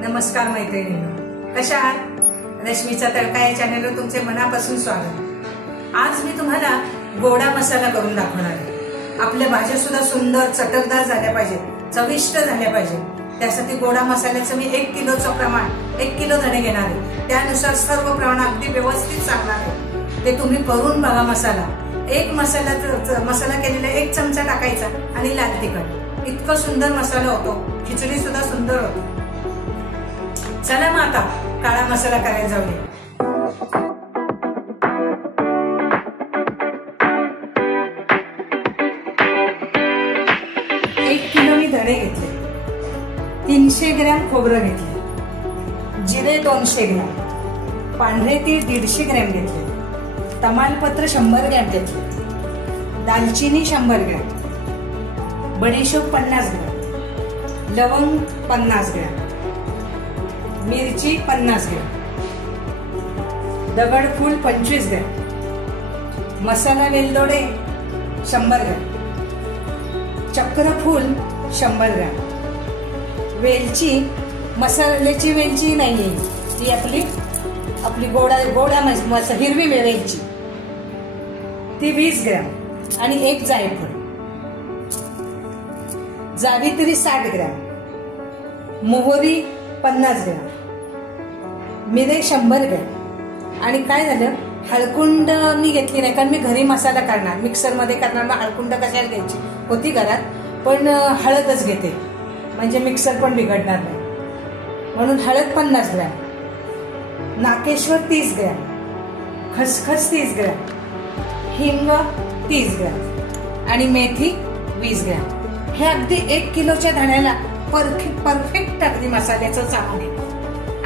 नमस्कार मैत्रिणींनो, कशा आहात? रश्मीचा तडका या चॅनलवर तुमचे मनापासून स्वागत। आज मी तुम्हाला गोडा मसाला करून दाखवणार आहे। आपल्या भाज्या सुद्धा सुंदर चटकदार झाल्या पाहिजेत, चविष्ट झाल्या पाहिजेत। त्यासाठी गोडा मसाल्याचं मी 1 किलोचं प्रमाण 1 किलो धणे घेणार आहे। त्यानुसार सर्व प्रमाण अगदी व्यवस्थित सांगणार आहे, ते तुम्ही करून बघा। मसाला केलेला 1 चमचा टाकायचा आणि लाल तिखट। इतका सुंदर मसाला होतो, खिचडी सुद्धा सुंदर होती। चला मग आता काळा मसाला करायला जाऊया। 1 किलो मी धणे घेतले, 300 ग्रॅम खोबरं घेतले, जिरे 200 ग्रॅम, पांढरे तीळ 150 ग्रॅम घेतले, तमालपत्र 100 ग्रॅम घेतले, दालचिनी 100 ग्रॅम, बडीशोप 50 ग्रॅम, लवंग 50 ग्रॅम, मिरची 50 ग्रॅम, दगडफूल 25 ग्रॅम, मसाला वेलदोडे 100 ग्रॅम, चक्रफूल 100 ग्रॅम, वेलची मसाल्याची वेलची नाहीये, ती आपली गोडा हिरवी वेलची ती 20 ग्रॅम आणि 1 जायफळ, जावित्री 60 ग्रॅम, मोहरी 50 ग्रॅम, मिरे 100 ग्रॅम। आणि काय झालं, हळकुंड मी घेतली नाही, कारण मी घरी मसाला करणार, मिक्सर मध्ये करणार, मग हळकुंड कशाला घ्यायची होती घरात, पण हळदच घेते म्हणजे मिक्सर पण बिघडणार नाही, म्हणून हळद 50 ग्रॅम, नाकेश्वर 30 ग्रॅम, खसखस 30 ग्रॅम, हिंग 30 ग्रॅम आणि मेथी 20 ग्रॅम। हे अगदी 1 किलोच्या धण्याला परफेक्ट अगदी मसाल्याचं सामान आहे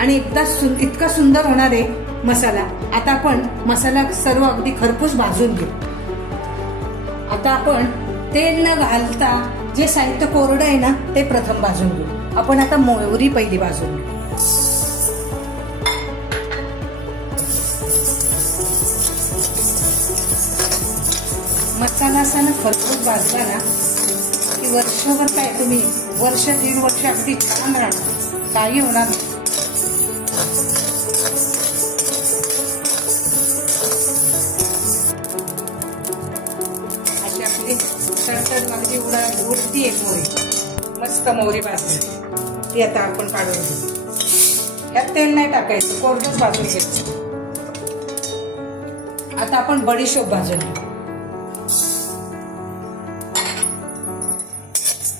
आणि इतका सुंदर होणार आहे मसाला। आता आपण मसाला सर्व अगदी खरपूस भाजून घेऊ। आता आपण तेल न घालता जे साहित्य कोरडं आहे ना ते प्रथम भाजून घेऊ। आपण आता मोहरी पहिली भाजून घेऊ। मसाला असा ना खरपूस भाजला ना की वर्षभर काय, तुम्ही वर्ष 1.5 वर्ष अगदी छान राहणार, काही होणार नाही। अशी आपली तडतड माझी उडती आहे मोहरी, मस्त मोहरी भाजली, ती आता आपण काढून घेऊ। यात तेल नाही टाकायचं, कोरडंच भाजून घ्यायचं। आता आपण बडीशोप भाजून घेऊ।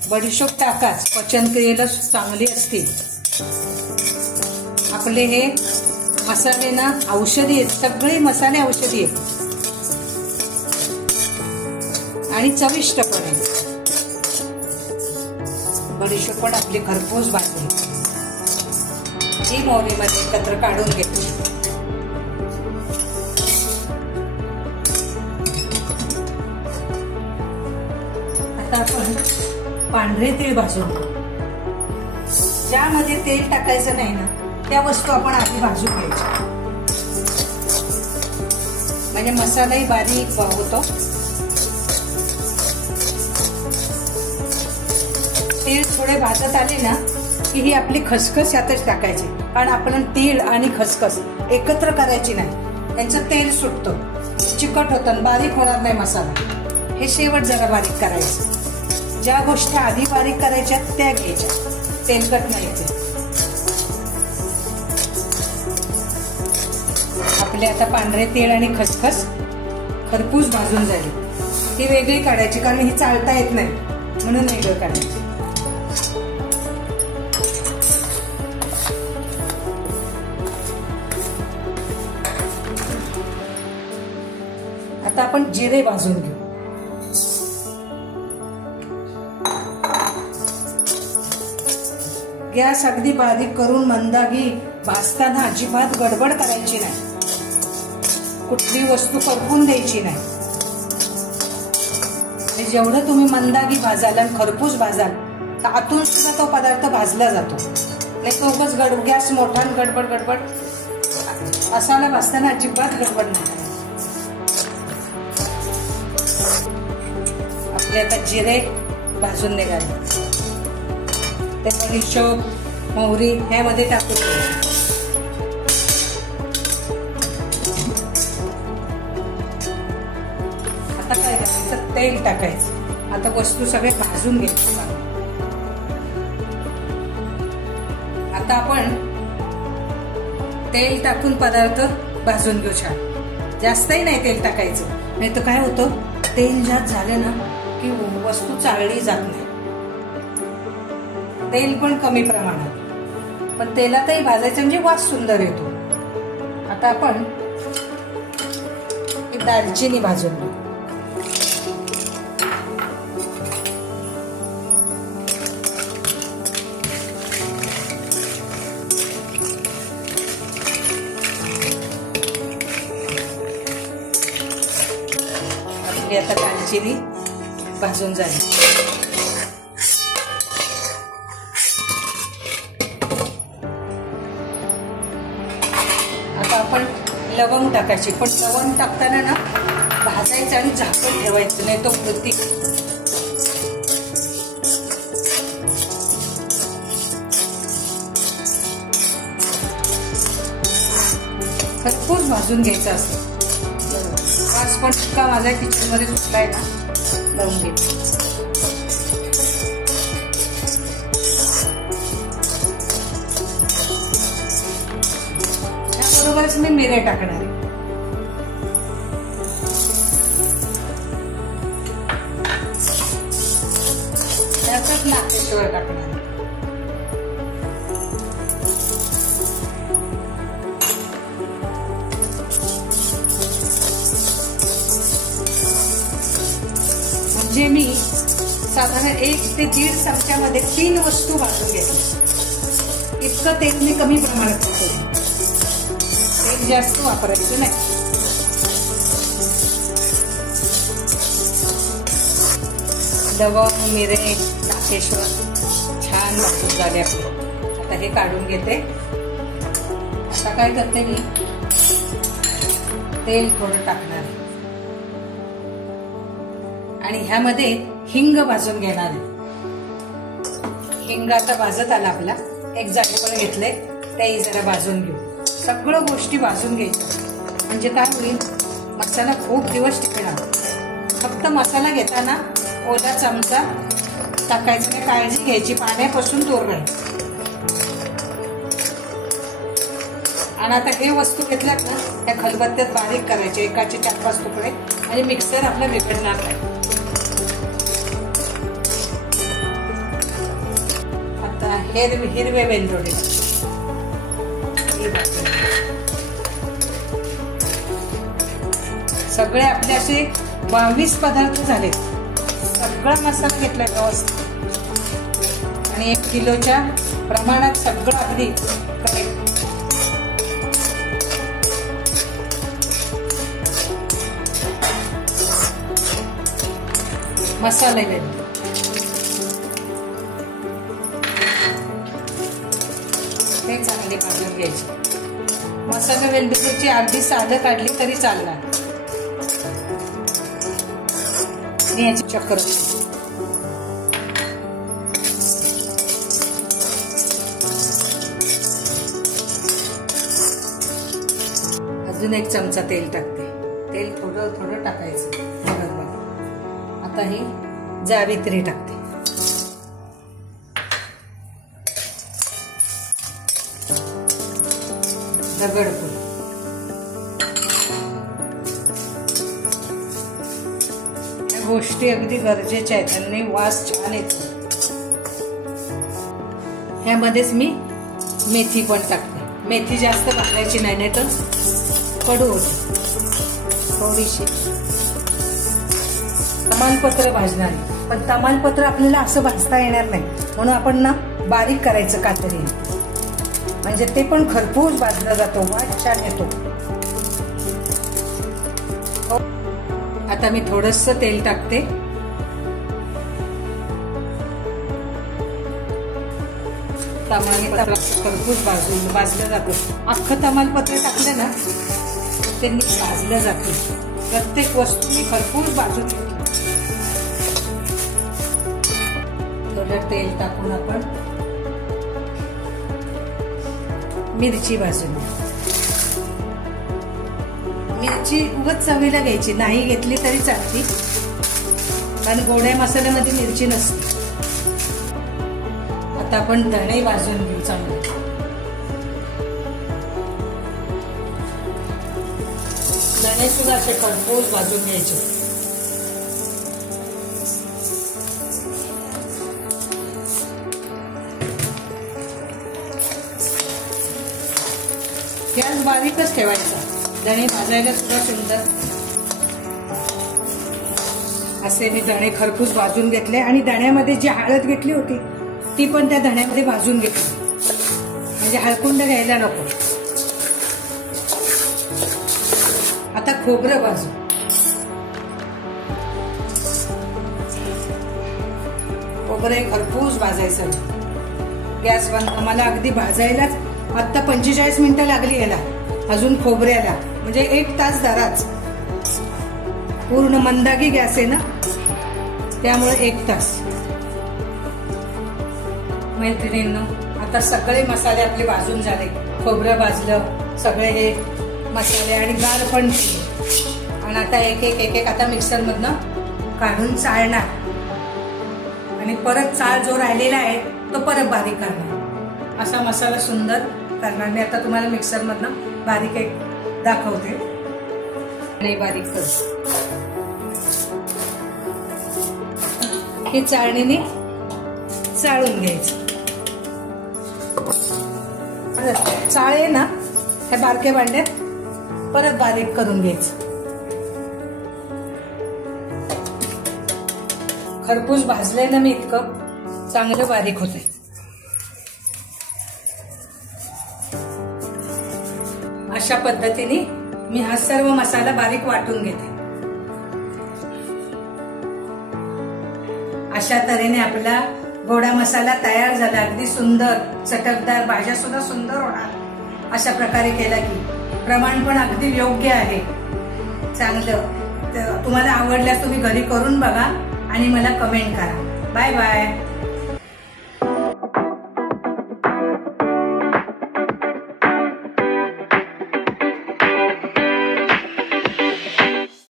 बडीशोप टाकाच, पचनक्रियेला चांगली असते। आपले हे मसाले ना औषधी आहेत, सगळे मसाले औषधी आहेत आणि चविष्ट पण आहे। बडीशोप पण आपली खरपूस भाजली, ही मोहरीमध्ये एकत्र काढून घेतली। आता आपण पांढरे तीळ भाजून घेऊ। ज्यामध्ये तेल टाकायचं नाही ना त्या वस्तू आपण आधी भाजून घ्यायच्या, म्हणजे मसालाही बारीक होतो। तेल थोडे भाजत आले ना की ही आपली खसखस यातच टाकायची, कारण आपण तीळ आणि खसखस एकत्र करायची नाही, त्यांचं तेल सुटतं, चिकट होतं, बारीक होणार नाही मसाला। हे शेवट जरा बारीक करायचं। ज्या गोष्टी आधी बारीक करायच्या त्या घ्यायच्या, तेलकट नाही ते। आपले आता पांढरे तीळ आणि खसखस खरपूस भाजून झाली, ही वेगळी काढायची, कारण ही चालता येत नाही म्हणून वेगळं काढायची। आता आपण जिरे भाजून घेऊ। गॅस अगदी बारीक करून मंदागी भाजताना अजिबात गडबड करायची नाही, कुठली वस्तू करपून द्यायची नाही। जेवढं तुम्ही मंदागी भाजाल आणि खरपूस भाजाल तर आतून सुद्धा तो पदार्थ भाजला जातो, नाही तो उगाच गॅस मोठा गडबड असाला भाजताना अजिबात गडबड नाही। आपले आता जिरे भाजून निघाले, ते बडीशोप, मोहरी ह्यामध्ये टाकून द्यायची. आता काय करायचं, तेल टाकायचं. आता वस्तू सगळे भाजून घ्यायची. आता आपण तेल टाकून पदार्थ भाजून घेऊ छान. जास्तही नाही तेल टाकायचं, नाही तर काय होतं, तेल जास्त झाले ना की वस्तू चाळली जात नाही. तेल पण कमी प्रमाणात, पण तेलातही भाजायचं म्हणजे वास सुंदर येतो. आता आपण दालचिनी भाजून घेऊ. आता दालचिनी भाजून झाली. आता आपण लवंग टाकायची, पण लवंग टाकताना ना भाजायचं आणि झाकून ठेवायचं, नाही तो फुलती. खरपूस भाजून घ्यायचं असतं. वास पण इतका माझा किचन मध्ये सुटलाय ना, लावून घेते. त्याबरोबरच मी मिरे टाकणार आहे. त्यातच नागेश्वर टाकणार आहे. म्हणजे मी साधारण 1 ते 1.5 चमच्यामध्ये 3 वस्तू भाजून घेतली. इतकं तेल मी कमी प्रमाणात वापरते. तेल जास्त वापरायचं नाही. लवंग, मिरे, नागेश्वर छान भाजून झाले आपले. आता हे काढून घेते. आता काय करते मी, तेल थोडं टाकणार आणि ह्यामध्ये हिंग भाजून घेणार आहे. हिंग आता भाजत आला आपला. एक जायफळ घेतले, तेही जरा भाजून घेऊ. सगळं गोष्टी भाजून घ्यायच्या, म्हणजे काय होईल, मसाला खूप दिवस टिकणार. फक्त मसाला घेताना ओला चमचा टाकायचा नाही, काळजी घ्यायची, पाण्यापासून दूर राहायचं. आणि आता हे वस्तू घेतल्यात ना, त्या खलबत्त्यात बारीक करायचे, एकाचे 4-5 तुकडे, आणि मिक्सर आपला बिघडणार नाही. आता हिरवे वेलदोडे सगळे आपले असे 22 पदार्थ झाले. सगळा मसाला घेतला व्यवस्थित आणि 1 किलोच्या प्रमाणात सगळं अगदी करेक्ट. मसाले वेलदोडे हे चांगले भाजून घ्यायचे. मसाला वेलदोडीची अर्धी साधं काढली तरी चालणार. आणि याची चक्कर अजून 1 चमचा तेल टाकते. तेल थोडं थोडं टाकायचं. आता ही जावित्री टाकते. दगडफूल, या गोष्टी अगदी गरजेच्या आहेत आणि वास छान येतो. ह्यामध्येच मी मेथी पण टाकते. मेथी जास्त टाकायची नाही, नाही तर कडू होते. थोडीशी तमालपत्र भाजणार, पण तमालपत्र आपल्याला असं भाजता येणार नाही, म्हणून आपण ना बारीक करायचं कातरी, म्हणजे ते पण खरपूस भाजलं जातो, वास छान येतो. आता मी थोडंसं तेल टाकते. तमालपत्र खरपूस भाजलं जातं. अख्खं तमालपत्र टाकलं ना त्यांनी भाजलं जातं. प्रत्येक वस्तू मी खरपूस भाजून घेतली. थोडं तेल टाकून आपण मिरची भाजून घ्या. मिरची उगाच चवीला घ्यायची, नाही घेतली तरी चालती, कारण गोड्या मसाल्यामध्ये मिरची नसते. आता आपण धणे भाजून घेऊ चांगले. धणे सुद्धा असे खरपूस भाजून घ्यायचे. गॅस बारीकच ठेवायचा, धणे भाजायला सुद्धा सुंदर. असे मी धणे खरपूस भाजून घेतले आणि धण्यामध्ये जी हळद घेतली होती ती पण त्या धण्यामध्ये भाजून घेतली, म्हणजे हळकुंड घ्यायला नको. आता खोबरं भाजू. खोबरं खरपूस भाजायचं. गॅस बंद. मला अगदी भाजायलाच आता 45 मिनिटं लागली याला, अजून खोबऱ्याला, म्हणजे 1 तास धराच. पूर्ण मंदागी गॅस आहे ना, त्यामुळे 1 तास. मैत्रिणींनो, आता सगळे मसाले आपले भाजून झाले. खोबरं भाजलं, सगळे हे मसाले आणि गार पण केले. आणि आता एक एक आता मिक्सर मधनं काढून चाळणार आणि परत चाळ जो राहिलेला आहे तो परत बारीक करणार. असा मसाला सुंदर करणार. मी आता तुम्हाला मिक्सर मधनं बारीक एक दाखवते आणि बारीक करते. हे चाळणीने चाळून घ्यायचं. चाळे ना हे बारके भांड्यात परत बारीक करून घ्यायचं. खरपूस भाजले ना मी इतकं चांगलं बारीक होते. अशा पद्धतीने मी हा सर्व मसाला बारीक वाटून घेते. अशा तऱ्हेने आपला गोडा मसाला तयार झाला. अगदी सुंदर चटकदार, भाज्या सुद्धा सुंदर होणार. अशा प्रकारे केला की प्रमाण पण अगदी योग्य आहे. चांगलं. तुम्हाला आवडल्यास तुम्ही घरी करून बघा आणि मला कमेंट करा. Bye bye.